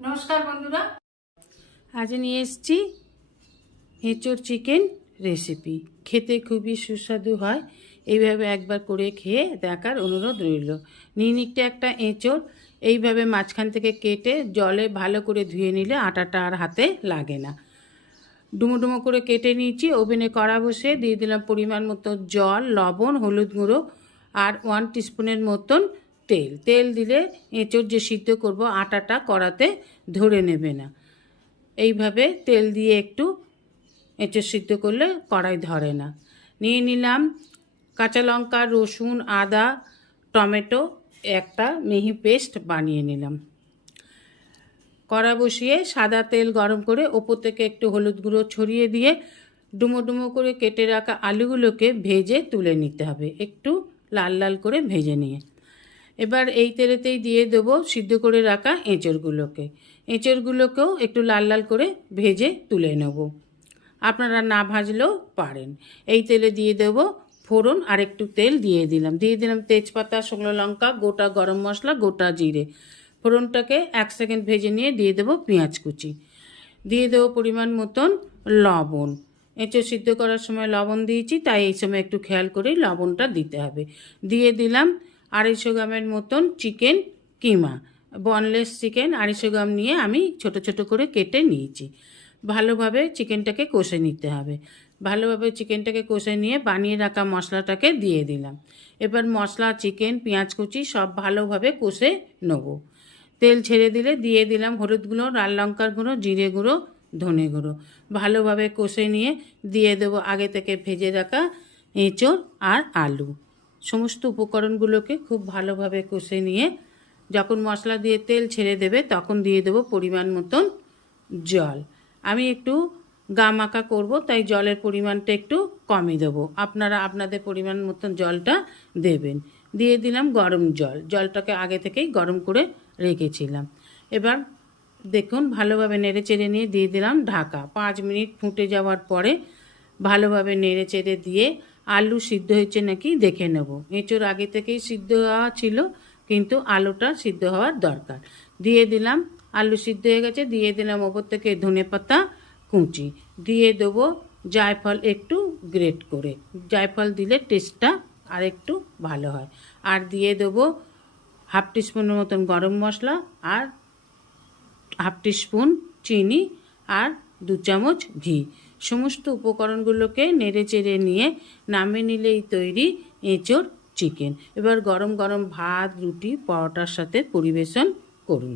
নমস্কার বন্ধুরা, আজ নিয়ে এসেছি এঁচোড় চিকেন রেসিপি। খেতে খুবই সুস্বাদু হয়। এইভাবে একবার করে খেয়ে দেখার অনুরোধ রইল। নিনিকটা একটা এঁচোড় এইভাবে মাঝখান থেকে কেটে জলে ভালো করে ধুয়ে নিলে আটাটা আর হাতে লাগে না। ডুমো ডুমো করে কেটে নিয়েছি। ওভেনে কড়া বসে দিয়ে দিলাম পরিমাণ মতো জল, লবণ, হলুদ গুঁড়ো আর 1 টিস্পুনের মতন তেল। তেল দিলে এঁচোড় যে সিদ্ধ করব আটাটা কড়াতে ধরে নেবে না। এইভাবে তেল দিয়ে একটু এঁচোড় সিদ্ধ করলে কড়াই ধরে না। নিয়ে নিলাম কাঁচা লঙ্কা, রসুন, আদা, টমেটো একটা মিহি পেস্ট বানিয়ে নিলাম। কড়া বসিয়ে সাদা তেল গরম করে ওপর থেকে একটু হলুদ গুঁড়ো ছড়িয়ে দিয়ে ডুমো ডুমো করে কেটে রাখা আলুগুলোকে ভেজে তুলে নিতে হবে, একটু লাল লাল করে ভেজে নিয়ে। এবার এই তেলেতেই দিয়ে দেবো সিদ্ধ করে রাখা এঁচোড়গুলোকে। এঁচোড়গুলোকেও একটু লাল লাল করে ভেজে তুলে নেব। আপনারা না ভাজলেও পারেন। এই তেলে দিয়ে দেব ফোড়ন, আর একটু তেল দিয়ে দিলাম তেজপাতা, শুকনো লঙ্কা, গোটা গরম মশলা, গোটা জিরে। ফোড়নটাকে 1 সেকেন্ড ভেজে নিয়ে দিয়ে দেবো পেঁয়াজ কুচি, দিয়ে দেবো পরিমাণ মতন লবণ। এঁচোড় সিদ্ধ করার সময় লবণ দিয়েছি, তাই এই সময় একটু খেয়াল করেই লবণটা দিতে হবে। দিয়ে দিলাম 250 গ্রামের মতন চিকেন কিমা, বনলেস চিকেন 250 গ্রাম নিয়ে আমি ছোট ছোট করে কেটে নিয়েছি। ভালোভাবে চিকেনটাকে কষে নিতে হবে। ভালোভাবে চিকেনটাকে কষে নিয়ে বানিয়ে রাখা মশলাটাকে দিয়ে দিলাম। এবার মশলা, চিকেন, পেঁয়াজ কুচি সব ভালোভাবে কষে নেব। তেল ছেড়ে দিলে দিয়ে দিলাম হলুদ গুঁড়ো, লাল লঙ্কার গুঁড়ো, জিরে গুঁড়ো, ধনে গুঁড়ো। ভালোভাবে কষে নিয়ে দিয়ে দেবো আগে থেকে ভেজে রাখা এঁচোড় আর আলু। সমস্ত উপকরণগুলোকে খুব ভালোভাবে কষে নিয়ে যখন মশলা দিয়ে তেল ছেড়ে দেবে তখন দিয়ে দেবো পরিমাণ মতন জল। আমি একটু গামাখা করব, তাই জলের পরিমাণটা একটু কমই দেবো। আপনারা আপনাদের পরিমাণ মতন জলটা দেবেন। দিয়ে দিলাম গরম জল। জলটাকে আগে থেকেই গরম করে রেখেছিলাম। এবার দেখুন ভালোভাবে নেড়ে চেড়ে নিয়ে দিয়ে দিলাম ঢাকা। 5 মিনিট ফুটে যাওয়ার পরে ভালোভাবে নেড়ে চেড়ে দিয়ে আলু সিদ্ধ হয়েছে নাকি দেখে নেব। এঁচোড় আগে থেকেই সিদ্ধ হওয়া ছিল, কিন্তু আলুটা সিদ্ধ হওয়ার দরকার। দিয়ে দিলাম, আলু সিদ্ধ হয়ে গেছে। দিয়ে দিলাম ওপর থেকে ধনেপাতা কুচি, দিয়ে দেবো জায়ফল একটু গ্রেট করে। জায়ফল দিলে টেস্টটা আর একটু ভালো হয়। আর দিয়ে দেবো 1/2 টিস্পুনের মতন গরম মশলা, আর 1/2 টিস্পুন চিনি, আর 2 চামচ ঘি। সমস্ত উপকরণগুলোকে নেড়ে চেড়ে নিয়ে নামিয়ে নিলেই তৈরি এঁচোড় চিকেন। এবার গরম গরম ভাত, রুটি, পরোটার সাথে পরিবেশন করুন।